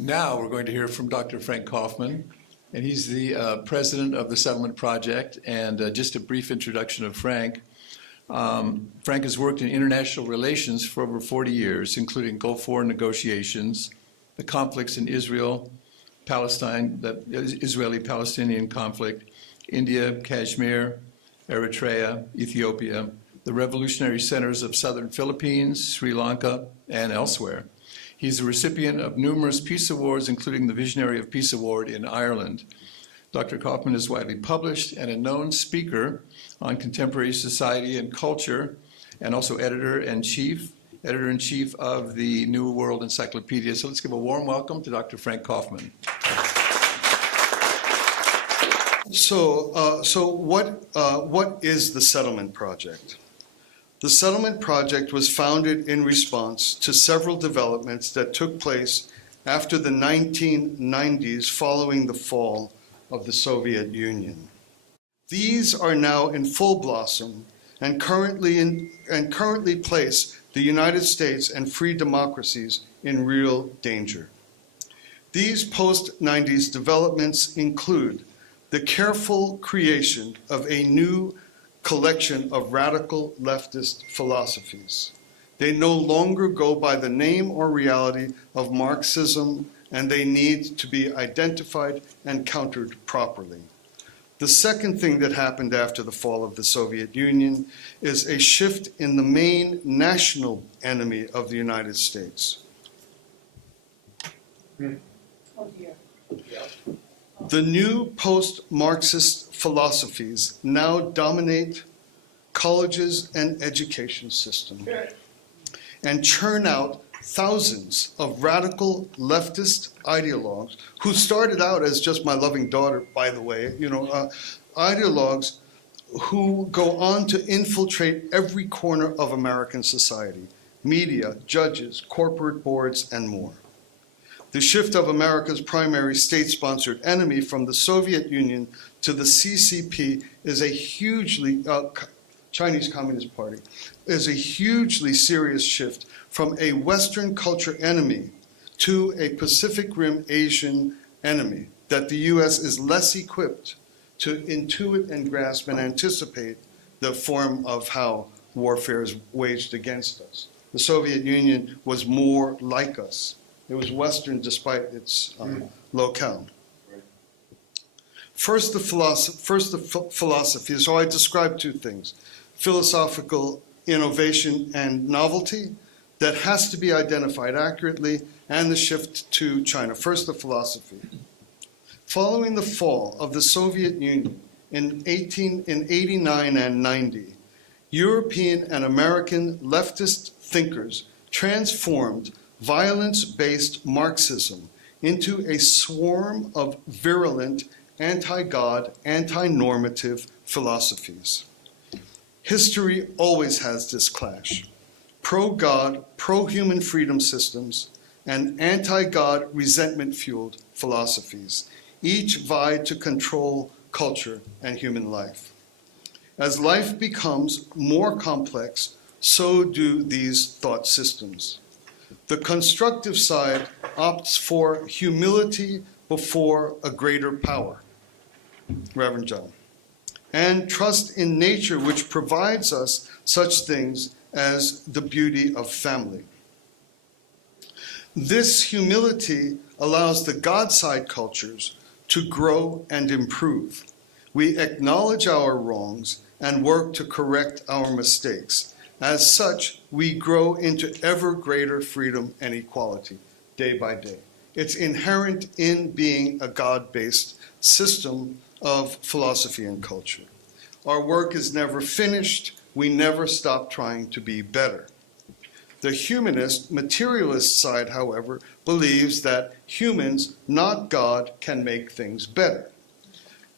Now we're going to hear from Dr. Frank Kaufmann, and he's the president of the Settlement Project. And just a brief introduction of Frank. Frank has worked in international relations for over 40 years, including Gulf War negotiations, the conflicts in Israel, Palestine, the Israeli-Palestinian conflict, India, Kashmir, Eritrea, Ethiopia, the revolutionary centers of southern Philippines, Sri Lanka, and elsewhere. He's a recipient of numerous peace awards, including the Visionary of Peace Award in Ireland. Dr. Kaufmann is widely published and a known speaker on contemporary society and culture, and also editor-in-chief of the New World Encyclopedia. So let's give a warm welcome to Dr. Frank Kaufmann. So what is the Settlement Project? The Settlement Project was founded in response to several developments that took place after the 1990s following the fall of the Soviet Union. These are now in full blossom and currently place the United States and free democracies in real danger. These post-90s developments include the careful creation of a new collection of radical leftist philosophies. They no longer go by the name or reality of Marxism, and they need to be identified and countered properly. The second thing that happened after the fall of the Soviet Union is a shift in the main national enemy of the United States. The new post-Marxist philosophies now dominate colleges and education systems and churn out thousands of radical leftist ideologues who started out as just my loving daughter, by the way, ideologues who go on to infiltrate every corner of American society, media, judges, corporate boards, and more. The shift of America's primary state-sponsored enemy from the Soviet Union to the CCP is a hugely, Chinese Communist Party, is a hugely serious shift from a Western culture enemy to a Pacific Rim Asian enemy that the US is less equipped to intuit and grasp and anticipate the form of how warfare is waged against us. The Soviet Union was more like us. It was Western despite its locale. First, the philosophy. So I described two things: philosophical innovation and novelty that has to be identified accurately, and the shift to China. First, the philosophy. Following the fall of the Soviet Union in 89 and 90, European and American leftist thinkers transformed violence-based Marxism into a swarm of virulent anti-God, anti-normative philosophies. History always has this clash: pro-God, pro-human freedom systems, and anti-God, resentment-fueled philosophies. Each vied to control culture and human life. As life becomes more complex, so do these thought systems. The constructive side opts for humility before a greater power, Reverend John, and trust in nature, which provides us such things as the beauty of family. This humility allows the God-side cultures to grow and improve. We acknowledge our wrongs and work to correct our mistakes. As such, we grow into ever greater freedom and equality day by day. It's inherent in being a God-based system of philosophy and culture. Our work is never finished. We never stop trying to be better. The humanist, materialist side, however, believes that humans, not God, can make things better.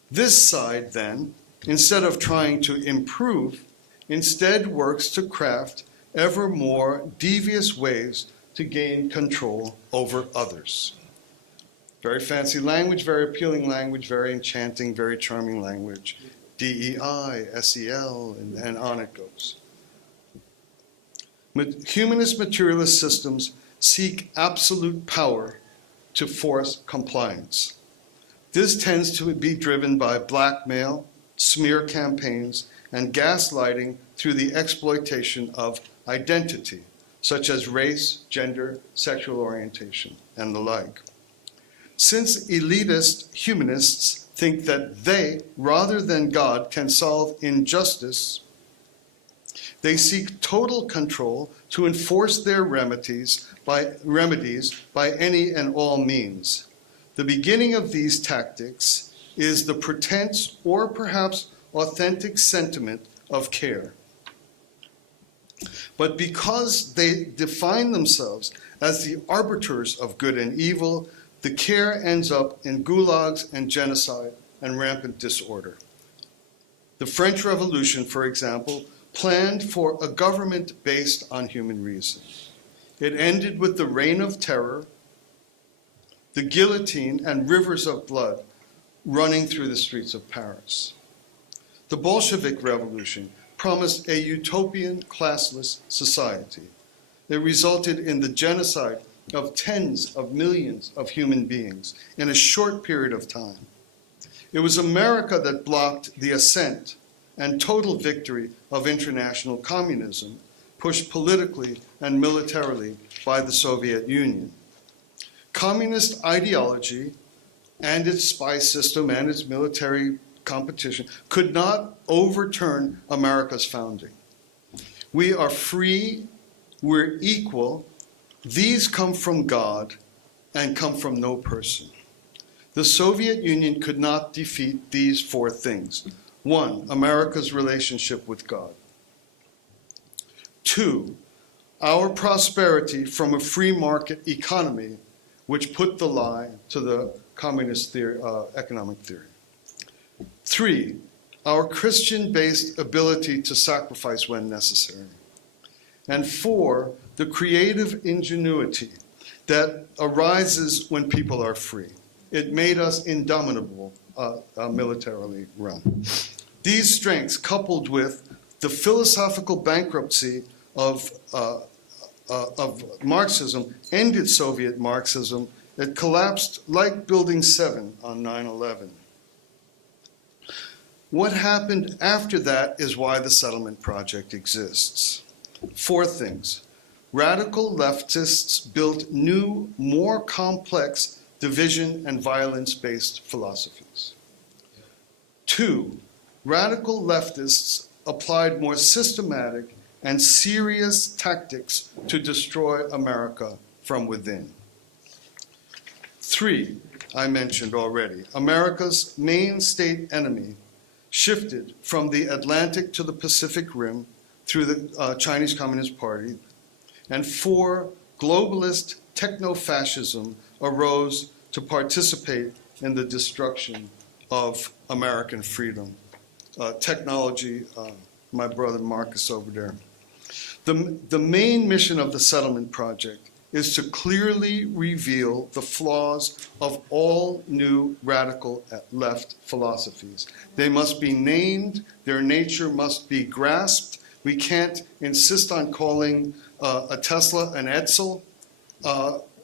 This side, then, instead of trying to improve, instead works to craft ever more devious ways to gain control over others. Very fancy language, very appealing language, very enchanting, very charming language. DEI, SEL, and on it goes. Humanist materialist systems seek absolute power to force compliance. This tends to be driven by blackmail, smear campaigns, and gaslighting through the exploitation of identity, such as race, gender, sexual orientation, and the like. Since elitist humanists think that they, rather than God, can solve injustice, they seek total control to enforce their remedies by any and all means. The beginning of these tactics is the pretense or perhaps authentic sentiment of care. But because they define themselves as the arbiters of good and evil, the care ends up in gulags and genocide and rampant disorder. The French Revolution, for example, planned for a government based on human reason. It ended with the Reign of Terror, the guillotine, and rivers of blood running through the streets of Paris. The Bolshevik Revolution promised a utopian, classless society. It resulted in the genocide of tens of millions of human beings in a short period of time. It was America that blocked the ascent and total victory of international communism, pushed politically and militarily by the Soviet Union. Communist ideology and its spy system and its military competition could not overturn America's founding. We are free, we're equal. These come from God and come from no person. The Soviet Union could not defeat these four things. 1, America's relationship with God. 2, our prosperity from a free market economy, which put the lie to the communist economic theory. 3, our Christian-based ability to sacrifice when necessary. And 4, the creative ingenuity that arises when people are free. It made us indomitable, militarily run. These strengths, coupled with the philosophical bankruptcy of Marxism, ended Soviet Marxism. It collapsed like Building 7 on 9/11. What happened after that is why the settlement project exists. 4 things. Radical leftists built new, more complex division and violence-based philosophies. 2, radical leftists applied more systematic and serious tactics to destroy America from within. 3, I mentioned already, America's main state enemy shifted from the Atlantic to the Pacific Rim through the Chinese Communist Party. And 4, globalist techno-fascism arose to participate in the destruction of American freedom. Technology, my brother Marcus over there. The main mission of the settlement project is to clearly reveal the flaws of all new radical left philosophies. They must be named, their nature must be grasped. We can't insist on calling a Tesla an Edsel.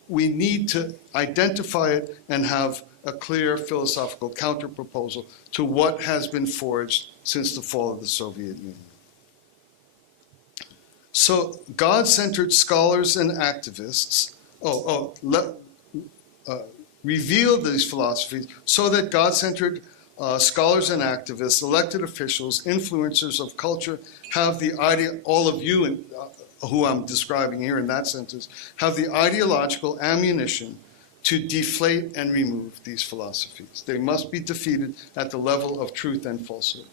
We need to identify it and have a clear philosophical counterproposal to what has been forged since the fall of the Soviet Union. So God-centered scholars and activists reveal these philosophies so that God-centered scholars and activists, elected officials, influencers of culture have the idea, all of you who I'm describing here in that sentence, have the ideological ammunition to deflate and remove these philosophies. They must be defeated at the level of truth and falsehood.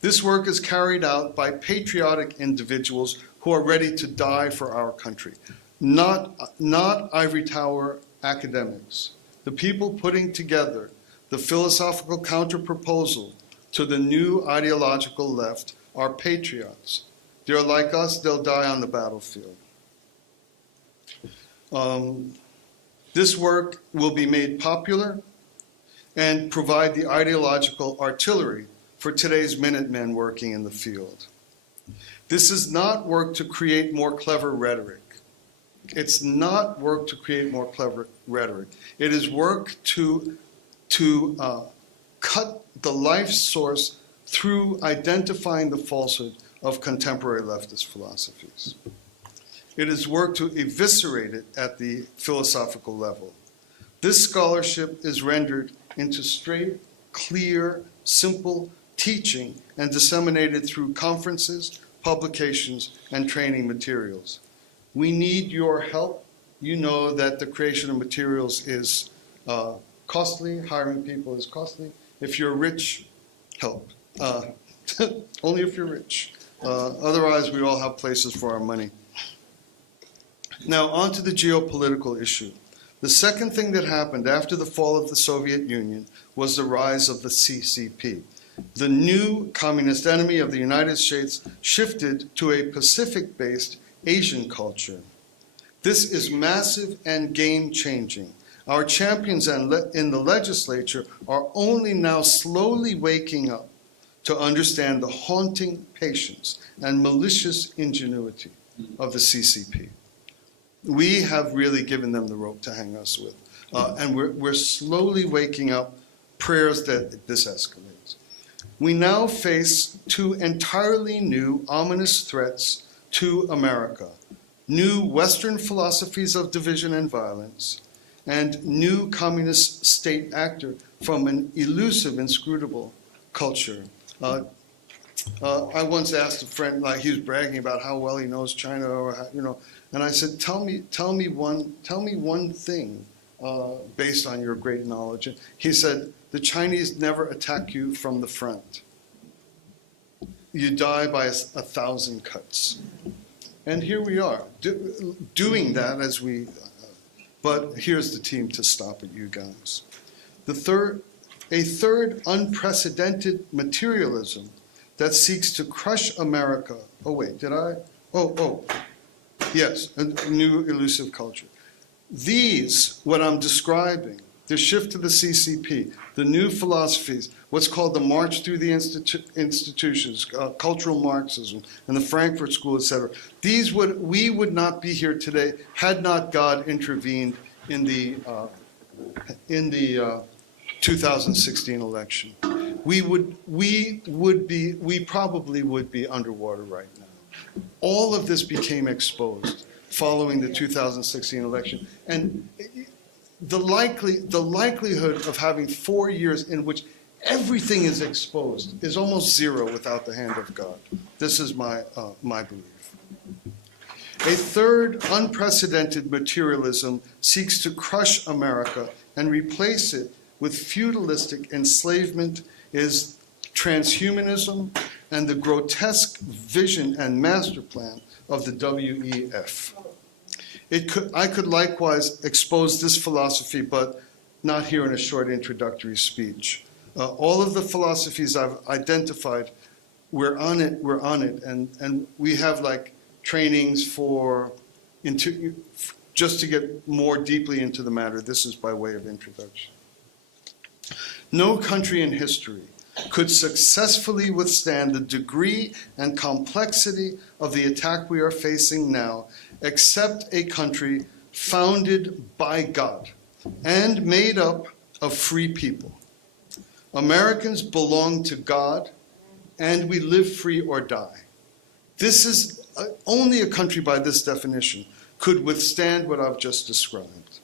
This work is carried out by patriotic individuals who are ready to die for our country, not ivory tower academics. The people putting together the philosophical counterproposal to the new ideological left are patriots. They're like us, they'll die on the battlefield. This work will be made popular and provide the ideological artillery for today's Minutemen working in the field. This is not work to create more clever rhetoric. It's not work to create more clever rhetoric. It is work to cut the life source through identifying the falsehood of contemporary leftist philosophies. It is work to eviscerate it at the philosophical level. This scholarship is rendered into straight, clear, simple teaching and disseminated through conferences, publications, and training materials. We need your help. You know that the creation of materials is costly, hiring people is costly. If you're rich, help. Only if you're rich. Otherwise, we all have places for our money. Now, on to the geopolitical issue. The second thing that happened after the fall of the Soviet Union was the rise of the CCP. The new communist enemy of the United States shifted to a Pacific-based Asian culture. This is massive and game-changing. Our champions in the legislature are only now slowly waking up to understand the haunting patience and malicious ingenuity of the CCP. We have really given them the rope to hang us with. And we're slowly waking up, prayers that this escalates. We now face two entirely new ominous threats to America: new Western philosophies of division and violence, and new communist state actor from an elusive, inscrutable culture. I once asked a friend, like he was bragging about how well he knows China, or how, and I said, tell me one thing based on your great knowledge. And he said, the Chinese never attack you from the front. You die by 1,000 cuts. And here we are, doing that as we, but here's the team to stop it, you guys. A third unprecedented materialism that seeks to crush America. Oh, wait, did I? Yes, a new elusive culture. These, what I'm describing, the shift to the CCP, the new philosophies, what's called the march through the institutions, cultural Marxism, and the Frankfurt School, etc. We would not be here today had not God intervened in the 2016 election. We probably would be underwater right now. All of this became exposed following the 2016 election, and the likelihood of having 4 years in which everything is exposed is almost zero without the hand of God. This is my belief. A third unprecedented materialism seeks to crush America and replace it with feudalistic enslavement is transhumanism and the grotesque vision and master plan of the WEF. I could likewise expose this philosophy, but not here in a short introductory speech. All of the philosophies I've identified, we're on it, and we have like trainings just to get more deeply into the matter. This is by way of introduction. No country in history could successfully withstand the degree and complexity of the attack we are facing now, except a country founded by God and made up of free people. Americans belong to God, and we live free or die. This is only a country by this definition could withstand what I've just described.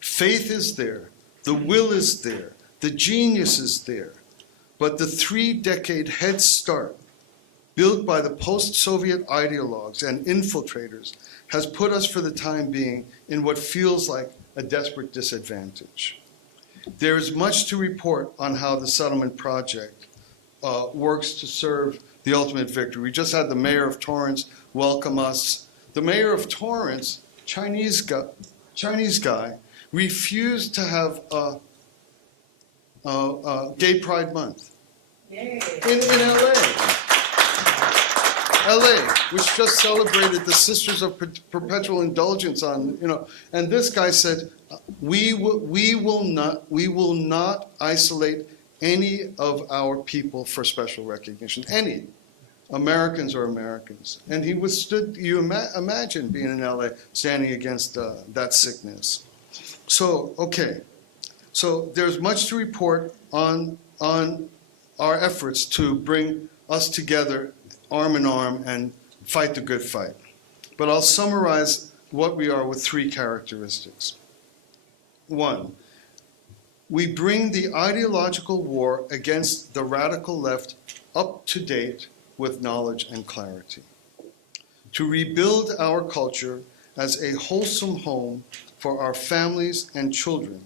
Faith is there, the will is there, the genius is there, but the 3-decade head start built by the post-Soviet ideologues and infiltrators has put us for the time being in what feels like a desperate disadvantage. There is much to report on how the settlement project works to serve the ultimate victory. We just had the mayor of Torrance welcome us. The mayor of Torrance, Chinese guy, refused to have Gay Pride Month. Yay. In LA, which just celebrated the Sisters of Perpetual Indulgence on, and this guy said, we will not isolate any of our people for special recognition, any. Americans are Americans. And he withstood, imagine being in LA, standing against that sickness. So, okay. So there's much to report on our efforts to bring us together arm in arm and fight the good fight. But I'll summarize what we are with 3 characteristics. 1, we bring the ideological war against the radical left up to date with knowledge and clarity. To rebuild our culture as a wholesome home for our families and children,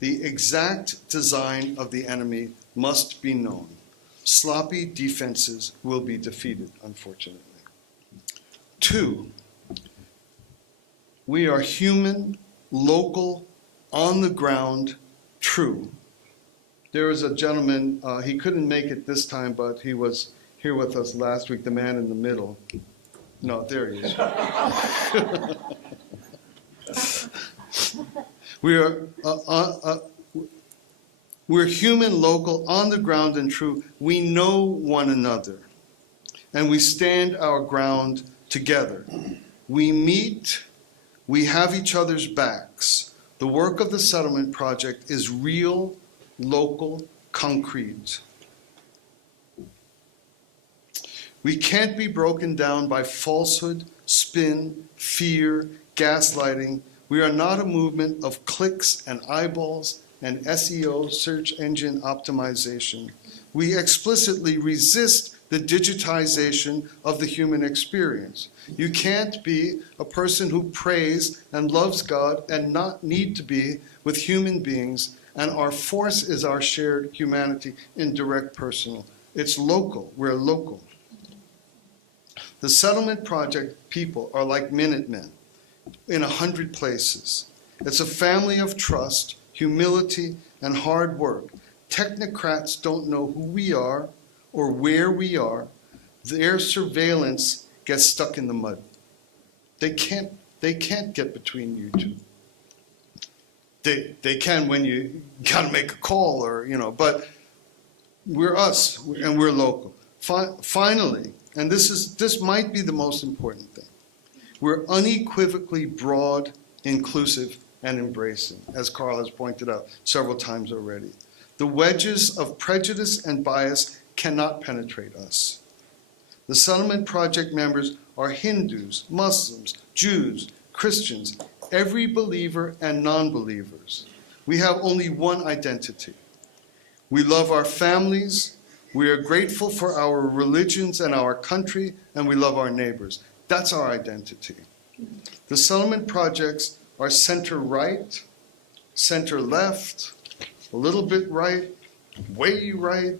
the exact design of the enemy must be known. Sloppy defenses will be defeated, unfortunately. 2, we are human, local, on the ground, true. There was a gentleman, he couldn't make it this time, but he was here with us last week, the man in the middle. No, there he is. We're human, local, on the ground, and true. We know one another, and we stand our ground together. We meet, we have each other's backs. The work of the Settlement Project is real, local, concrete. We can't be broken down by falsehood, spin, fear, gaslighting. We are not a movement of clicks and eyeballs and SEO, search engine optimization. We explicitly resist the digitization of the human experience. You can't be a person who prays and loves God and not need to be with human beings, and our force is our shared humanity in direct personal. It's local, we're local. The Settlement Project people are like Minutemen in 100 places. It's a family of trust, humility, and hard work. Technocrats don't know who we are or where we are. Their surveillance gets stuck in the mud. They can't get between you two. They can when you gotta make a call or, but we're us and we're local. Finally, and this might be the most important thing, we're unequivocally broad, inclusive, and embracing, as Carl has pointed out several times already. The wedges of prejudice and bias cannot penetrate us. The Settlement Project members are Hindus, Muslims, Jews, Christians, every believer and non-believers. We have only one identity. We love our families, we are grateful for our religions and our country, and we love our neighbors. That's our identity. The Settlement Projects are center-right, center-left, a little bit right, way right.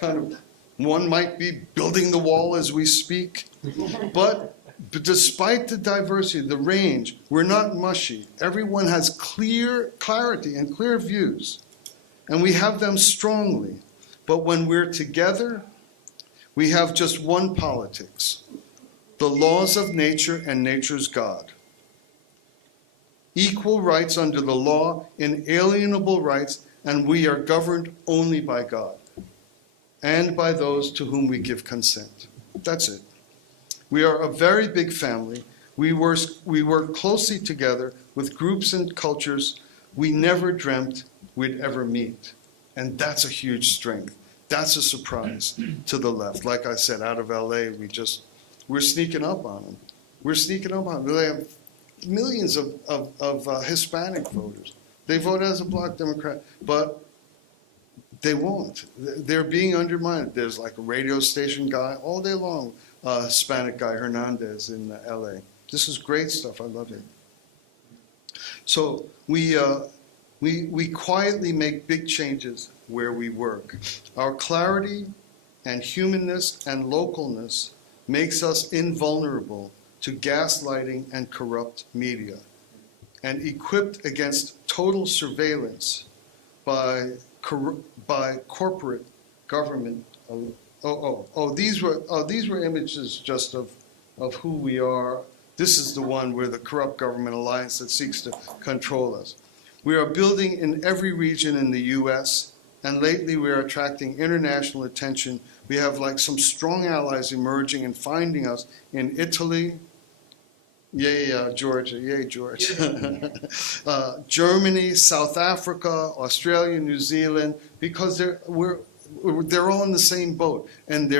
Kind of, one might be building the wall as we speak. But despite the diversity, the range, we're not mushy. Everyone has clarity and clear views, and we have them strongly. But when we're together, we have just one politics: the laws of nature and nature's God. Equal rights under the law, inalienable rights, and we are governed only by God and by those to whom we give consent. That's it. We are a very big family. We work closely together with groups and cultures we never dreamt we'd ever meet. And that's a huge strength. That's a surprise to the left. Like I said, out of LA, we're sneaking up on them. We're sneaking up on them. They have millions of Hispanic voters. They vote as a bloc Democrat, but they won't. They're being undermined. There's like a radio station guy all day long, Hispanic guy, Hernandez in LA. This is great stuff. I love it. So we quietly make big changes where we work. Our clarity and humanness and localness makes us invulnerable to gaslighting and corrupt media, and equipped against total surveillance by corporate government. These were images just of who we are. This is the one where the corrupt government alliance that seeks to control us. We are building in every region in the US, and lately we are attracting international attention We have like some strong allies emerging and finding us in Italy. Yay, Georgia. Yay, George. Germany, South Africa, Australia, New Zealand, because they're all in the same boat, and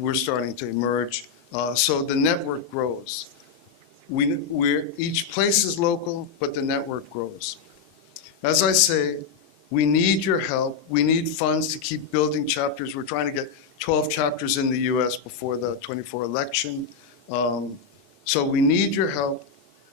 we're starting to emerge. So the network grows. Each place is local, but the network grows. As I say, we need your help. We need funds to keep building chapters. We're trying to get 12 chapters in the U.S. before the 24 election. So we need your help.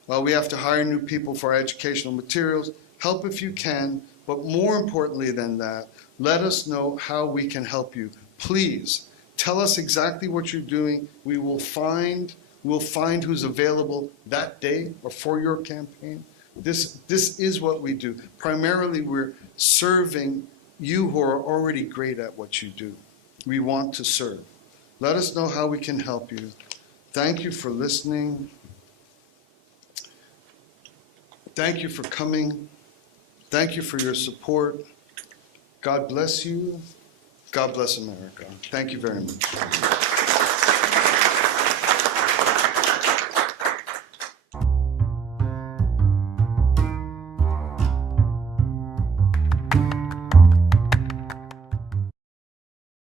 We have to hire new people for our educational materials. Help if you can, but more importantly than that, let us know how we can help you. Please tell us exactly what you're doing. We'll find who's available that day or for your campaign. This is what we do. Primarily, we're serving you who are already great at what you do. We want to serve. Let us know how we can help you. Thank you for listening. Thank you for coming. Thank you for your support. God bless you. God bless America. Thank you very much.